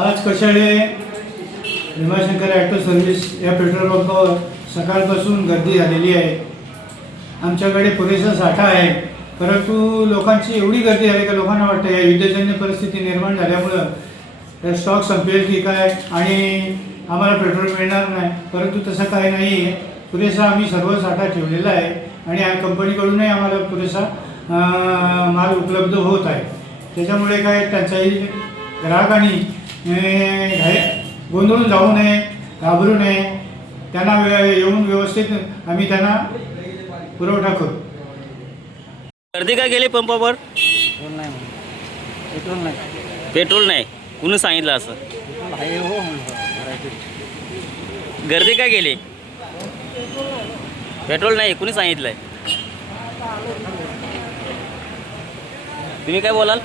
आज कशाळे Bhimashankar auto service या petrol पंपावर सकाळपासून गर्दी झालेली आहे। आमच्याकडे पुरेसा साठा आहे, परंतु लोकांची एवढी गर्दी आहे की लोकांना वाटतं या युद्धजन्य परिस्थिती निर्माण झाल्यामुळं स्टॉक संपेल की काय आणि आम्हाला पेट्रोल मिळणार नाही, परंतु तसं काही नाही आहे। पुरेसा आम्ही सर्व साठा ठेवलेला आहे आणि कंपनीकडूनही आम्हाला पुरेसा माल उपलब्ध होत आहे। त्याच्यामुळे काय त्यांच्याही ग्राहकांनी गोंधळून जाऊ नये, घाबरू नये, त्यांना येऊन व्यवस्थित आम्ही त्यांना पुरवठा करू। गर्दी काय गेली पंपावर? पेट्रोल नाही कुणी सांगितलं असं? गर्दी काय गेली? पेट्रोल नाही कुणी सांगितलंय? तुम्ही काय बोलाल?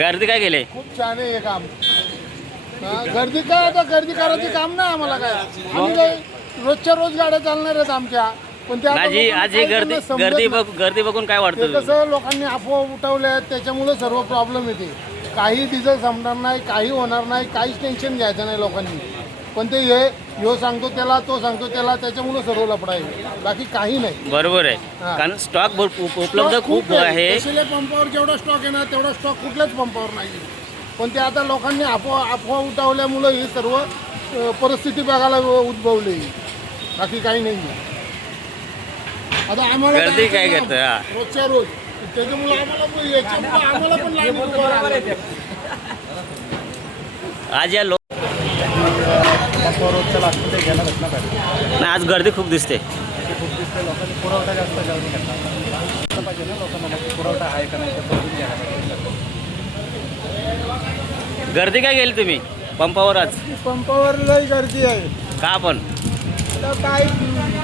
गर्दी काय गेले? खूप छान आहे हे काम। गर्दी काय, आता गर्दी करायची काम नाही आम्हाला, काय आम्ही काय रोजच्या रोज गाड्या चालणार आहेत आमच्या, पण त्या आज ही गर्दी बघून काय वाटतं? कसं लोकांनी अफवा उठवल्या आहेत, त्याच्यामुळे सर्व प्रॉब्लेम येते। काही डिझेल संपणार नाही, काही होणार नाही, काहीच टेन्शन घ्यायचं नाही लोकांनी, पण ते यो सांगतो त्याला, तो सांगतो त्याला, त्याच्यामुळे सर्व लफडा आहे, बाकी काही नाही। बरोबर आहे, कारण स्टॉक उपलब्ध खूप आहे। पंपावर जेवढा स्टॉक आहे ना तेवढा स्टॉक कुठल्याच पंपावर नाही, पण ते आता लोकांनी अफवा उठवल्यामुळं ही सर्व परिस्थिती बघायला उद्भवली, बाकी काही नाही। आता आम्हाला गर्दी काय करतं रोजच्या रोज, त्याच्यामुळे आम्हाला पण लाईन आज या रोजच्या लागतं ते घ्यायला भेटणार पाहिजे। आज गर्दी खूप दिसते। लोकांनी पुरवठा जास्त करून पाहिजे ना, लोकांना पुरवठा आहे का नाही गर्दी काय गेली तुम्ही पंपावर? आज पंपावर लई गर्दी आहे का? पण काय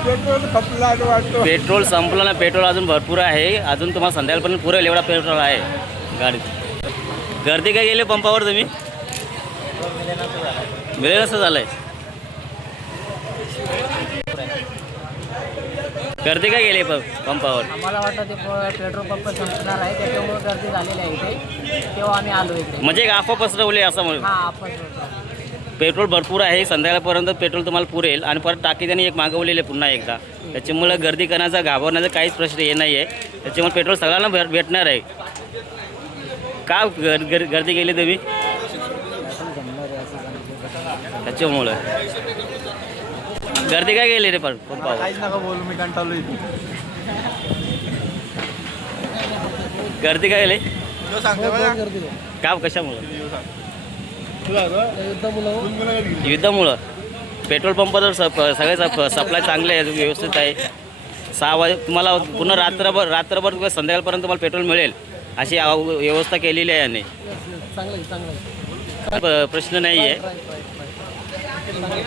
पेट्रोल खपला वाटतो। पेट्रोल संपलं ना, पेट्रोल अजून भरपूर आहे, अजून तुम्हाला संध्याकाळपर्यंत पुरेल एवढा पेट्रोल आहे गाडीत। गर्दी काय गेली पंपावर? तुम्ही मिळेल असं झालंय? गर्दी काय गेली पंपावर? आम्हाला वाटतं ते पेट्रोल पंप संपणार आहे, त्याच्यामुळे गर्दी झालेली आहे इथे, तेव्हा आम्ही आलो इथे। म्हणजे एक अफवा पसरवली असं म्हणून? हां, आपण पेट्रोल भरपूर आहे, संध्याकाळपर्यंत पेट्रोल तुम्हाला पुरेल आणि परत टाकी त्यांनी एक मागवलेली आहे पुन्हा एकदा, त्याच्यामुळे गर्दी करण्याचा घाबरण्याचा काहीच प्रश्न हे नाही आहे, त्याच्यामुळे पेट्रोल सगळ्यांना भेटणार आहे। का गर्दी गेली तुम्ही? त्याच्यामुळं गर्दी काय गेली रे? पण पंपावर काहीच नका बोलू, मी कंटाळलो इथे। गर्दी काय गेली? का कशामुळं? युद्धामुळं? पेट्रोल पंप तर सगळे सप्लाय चांगले आहे, व्यवस्थित आहे। 6 वाजे तुम्हाला पुन्हा रात्रभर संध्याकाळपर्यंत तुम्हाला पेट्रोल मिळेल अशी व्यवस्था केलेली आहे याने, प्रश्न नाही आहे।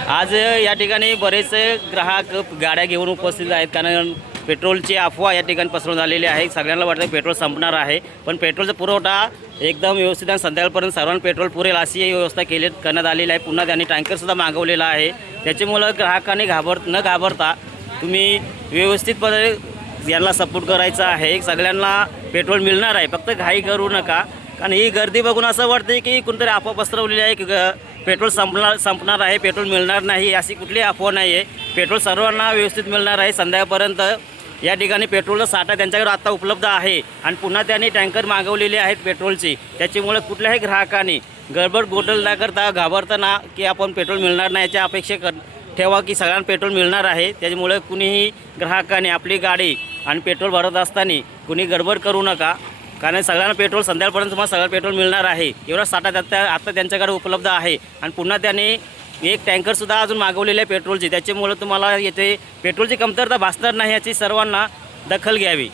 आज या ठिकाणी बरेचसे ग्राहक गाड्या घेऊन उपस्थित आहेत, कारण पेट्रोलची अफवा या ठिकाणी पसरवून झालेली आहे। सगळ्यांना वाटतं पेट्रोल संपणार आहे, पण पेट्रोलचा पुरवठा एकदम व्यवस्थित आणि संध्याकाळपर्यंत सर्वांना पेट्रोल पुरेल अशी व्यवस्था करण्यात आलेली आहे। पुन्हा त्यांनी टँकरसुद्धा मागवलेला आहे, त्याच्यामुळं ग्राहकांनी न घाबरता तुम्ही व्यवस्थितपणे यांना सपोर्ट करायचा आहे। सगळ्यांना पेट्रोल मिळणार आहे, फक्त घाई करू नका, कारण ही गर्दी बघून असं वाटतं की कोणतरी अफवा पसरवलेली आहे की पेट्रोल संपणार आहे, पेट्रोल मिळणार नाही, अशी कुठलीही अफवा नाही आहे। पेट्रोल सर्वांना व्यवस्थित मिळणार आहे संध्याकाळपर्यंत। या ठिकाणी पेट्रोलचा साठा त्यांच्याकडे आत्ता उपलब्ध आहे आणि पुन्हा त्यांनी टँकर मागवलेले आहेत पेट्रोलची, त्याच्यामुळे कुठल्याही ग्राहकांनी गडबड गोंधळ न करता घाबरताना की आपण पेट्रोल मिळणार नाही याची अपेक्षा ठेवा की सगळ्यांना पेट्रोल मिळणार आहे। त्याच्यामुळे कुणीही ग्राहकाने आपली गाडी आणि पेट्रोल भरत असताना कुणी गडबड करू नका, कारण सगळ्यांना पेट्रोल संध्याकाळपर्यंत तुम्हाला सगळं पेट्रोल मिळणार आहे, एवढा साठा आता त्यांच्याकडे उपलब्ध आहे। आणि पुन्हा त्यांनी एक टँकरसुद्धा अजून मागवलेले आहे पेट्रोलची, त्याच्यामुळे तुम्हाला येथे पेट्रोलची कमतरता भासणार नाही याची सर्वांना दखल घ्यावी।